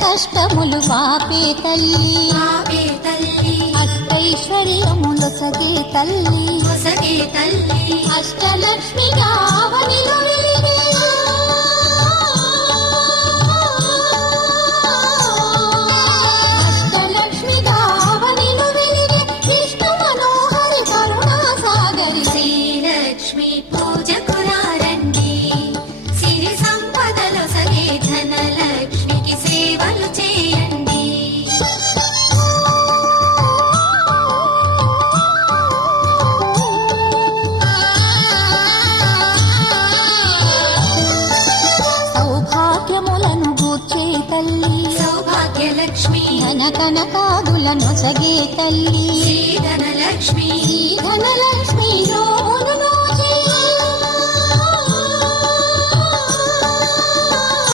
కష్టములు పాపే తల్లి అష్టైశ్వర్యములొసగే తల్లి అష్టలక్ష్మి గావనిలో వెలిగే అష్టలక్ష్మి గావనిలో వెలిగే విష్ణు మనోహరి కరుణా సాగరి శ్రీలక్ష్మి పూజకు రండి సిరి సంపదలొసగే ధనలక్ష్మికి సేవలు చేయండి. సౌభాగ్యములను గూర్చే తల్లి సౌభాగ్యలక్ష్మి ధన కనకాదులను సగే తల్లి శ్రీ ధనలక్ష్మి ధనలక్ష్మి